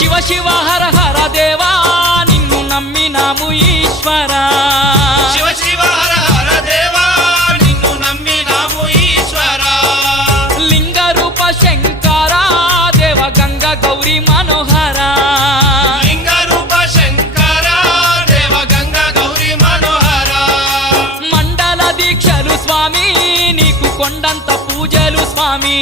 శివ శివ హర హర దేవా నిన్ను నమ్మినాము ఈశ్వరా శివ శివ హర హర దేవా నిన్ను నమ్మినాము ఈశ్వరా లింగ రూప శంకర దేవ గంగ గౌరీ మనోహర లింగ రూప శంకర దేవ గంగ గౌరీ మనోహర మండల దీక్షలు స్వామి నీకు కొండంత పూజలు స్వామి